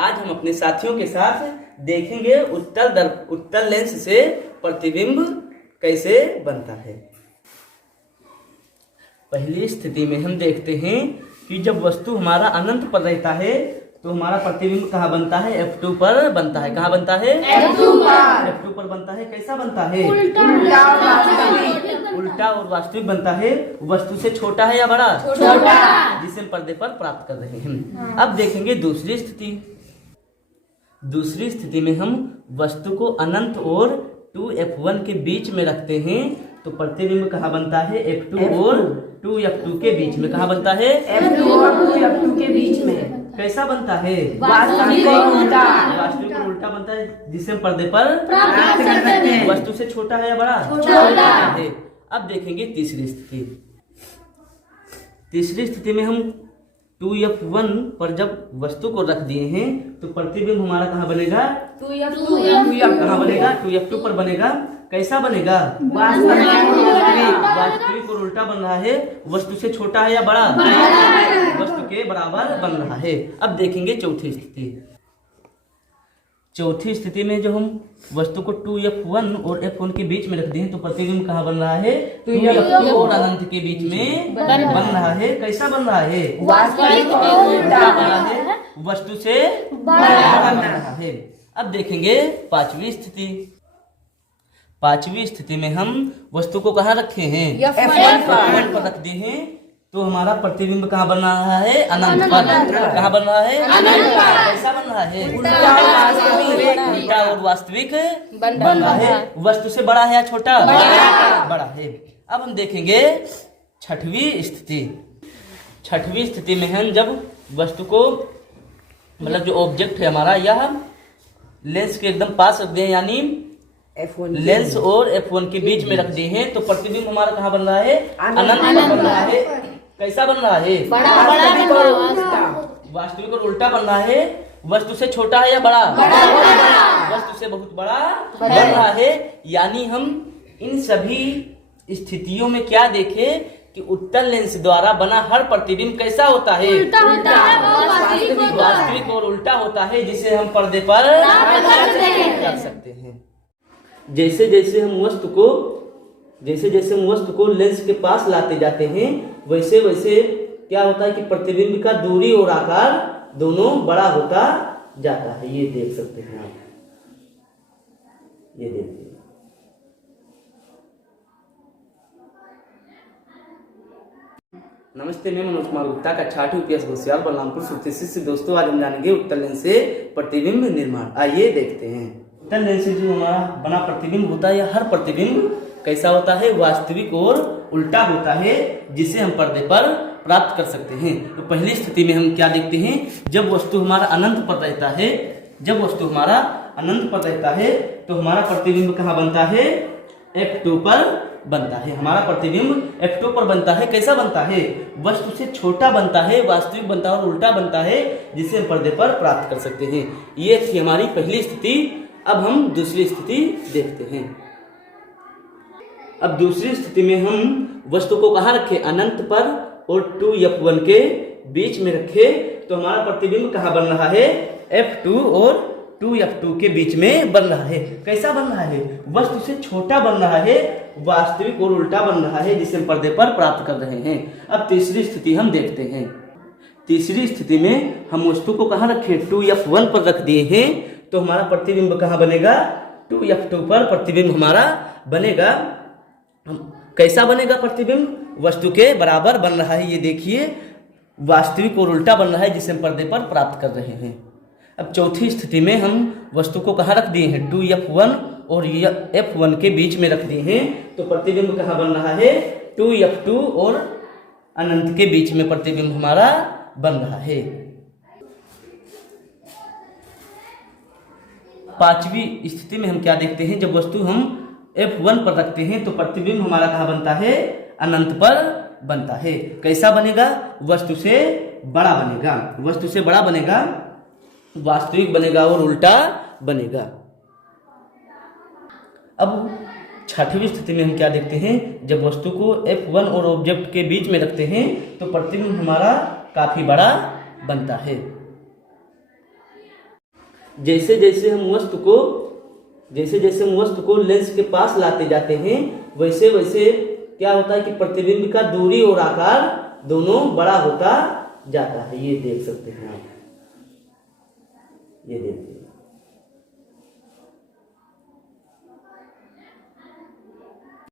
आज हम अपने साथियों के साथ देखेंगे उत्तल लेंस से प्रतिबिंब कैसे बनता है। पहली स्थिति में हम देखते हैं कि जब वस्तु हमारा अनंत पर रहता है तो हमारा प्रतिबिंब कहाँ बनता है? F2 पर बनता है। कहाँ बनता है? F2 पर बनता है। कैसा बनता है? उल्टा और वास्तविक बनता है। वस्तु से छोटा है या बड़ा? छोटा, जिसे हम पर्दे पर प्राप्त कर रहे हैं। अब देखेंगे दूसरी स्थिति। दूसरी स्थिति में हम वस्तु को अनंत और 2F1 के बीच में रखते हैं तो प्रतिबिंब कहाँ बनता है? F2 और 2F2 के बीच में। कहाँ बनता है? F2 और 2F2 के बीच में। कैसा बनता है? वास्तविक और उल्टा। वास्तविक और उल्टा बनता है, जिसे हम पर्दे पर प्राप्त कर सकते हैं। वस्तु से छोटा है या बड़ा? छोटा है। अब देखेंगे तीसरी स्थिति। तीसरी स्थिति में हम 2F1 पर जब वस्तु को रख दिए हैं तो प्रतिबिंब हमारा कहाँ बनेगा? 2F2 कहाँ बनेगा? 2F2 पर बनेगा। कैसा बनेगा? वास्तविक और उल्टा बन रहा है। वस्तु से छोटा है या बड़ा? वस्तु के बराबर बन रहा है। अब देखेंगे चौथी स्थिति। चौथी स्थिति में जो हम वस्तु को 2F1 और F1 के बीच में रख दिए तो प्रतिबिंब कहाँ बन रहा है? 2F2 और अनंत के बीच में बन रहा है। कैसा बन रहा है? वास्तविक और उल्टा बन रहा है। वस्तु से बड़ा बन रहा है। अब देखेंगे पांचवी स्थिति। पांचवी स्थिति में हम वस्तु को कहाँ रखे हैं? F1 पर रख दिए हैं तो हमारा प्रतिबिंब कहाँ बन रहा है? अनंत पर। कहाँ बन रहा है? अनंत पर। कैसा बन रहा है? उल्टा और वास्तविक बन रहा है। वस्तु से बड़ा है या छोटा? बड़ा है। अब हम देखेंगे छठवीं स्थिति। छठवीं स्थिति में हम जब वस्तु को मतलब जो ऑब्जेक्ट है हमारा यह लेंस के एकदम पास रख दिए यानी लेंस और F1 के बीच में रख दिए हैं तो प्रतिबिंब हमारा कहाँ बन रहा है? अनंत बन रहा है। कैसा बन रहा है? वास्तविक और उल्टा बन रहा है। वस्तु से छोटा है या बड़ा? वस्तु से बहुत बड़ा बन रहा है। यानी हम इन सभी स्थितियों में क्या देखे कि उत्तल लेंस द्वारा बना हर प्रतिबिंब कैसा होता है? वास्तविक और उल्टा होता है, जिसे हम पर्दे पर कर सकते हैं। जैसे जैसे हम वस्तु को लेंस के पास लाते जाते हैं वैसे वैसे क्या होता है कि प्रतिबिंब का दूरी और आकार दोनों बड़ा होता जाता है। ये देख सकते हैं आप। ये देखिए। नमस्ते, मैं मनोज कुमार गुप्ता का छाठी UPS होशियार बलरामपुर सुरक्षित से। दोस्तों आज हम जानेंगे उत्तल लेंस से प्रतिबिंब निर्माण। आइए देखते हैं। उत्तल लेंस से जो हमारा बना प्रतिबिंब होता है या हर प्रतिबिंब कैसा होता है? वास्तविक और उल्टा होता है, जिसे हम पर्दे पर प्राप्त कर सकते हैं। तो पहली स्थिति में हम क्या देखते हैं? जब वस्तु हमारा अनंत पर रहता है, जब वस्तु हमारा अनंत पर रहता है तो हमारा प्रतिबिंब कहाँ बनता है? F2 पर बनता है। हमारा प्रतिबिंब F2 पर बनता है। कैसा बनता है? वस्तु से छोटा बनता है, वास्तविक बनता है और उल्टा बनता है, जिसे हम पर्दे पर प्राप्त कर सकते हैं। ये थी हमारी पहली स्थिति। अब हम दूसरी स्थिति देखते हैं। अब दूसरी स्थिति में हम वस्तु को कहाँ रखे? अनंत पर और 2F1 के बीच में रखे तो हमारा प्रतिबिंब कहाँ बन रहा है? F2 और 2F2 के बीच में बन रहा है। कैसा बन रहा है? वस्तु से छोटा बन रहा है, वास्तविक और उल्टा बन रहा है, जिसे हम पर्दे पर प्राप्त कर रहे हैं। अब तीसरी स्थिति हम देखते हैं। तीसरी स्थिति में हम वस्तु को कहाँ रखे? 2F1 पर रख दिए हैं तो हमारा प्रतिबिंब कहाँ बनेगा? 2F2 पर प्रतिबिंब हमारा बनेगा। कैसा बनेगा प्रतिबिंब? वस्तु के बराबर बन रहा है। ये देखिए, वास्तविक और उल्टा बन रहा है, जिसे हम पर्दे पर प्राप्त कर रहे हैं। अब चौथी स्थिति में हम वस्तु को कहाँ रख दिए हैं? 2F1 और F1 के बीच में रख दिए हैं तो प्रतिबिंब कहाँ बन रहा है? 2F2 और अनंत के बीच में प्रतिबिंब हमारा बन रहा है। पांचवी स्थिति में हम क्या देखते हैं? जब वस्तु हम F1 पर रखते हैं तो प्रतिबिंब हमारा कहाँ बनता है? अनंत पर बनता है। कैसा बनेगा? वस्तु से बड़ा बनेगा। वस्तु से बड़ा बनेगा, वास्तविक बनेगा और उल्टा बनेगा। अब छठवीं स्थिति में हम क्या देखते हैं? जब वस्तु को F1 और ऑब्जेक्ट के बीच में रखते हैं तो प्रतिबिंब हमारा काफी बड़ा बनता है। जैसे जैसे हम वस्तु को लेंस के पास लाते जाते हैं वैसे वैसे क्या होता है कि प्रतिबिंब का दूरी और आकार दोनों बड़ा होता जाता है। ये देख सकते हैं आप, ये देखिए।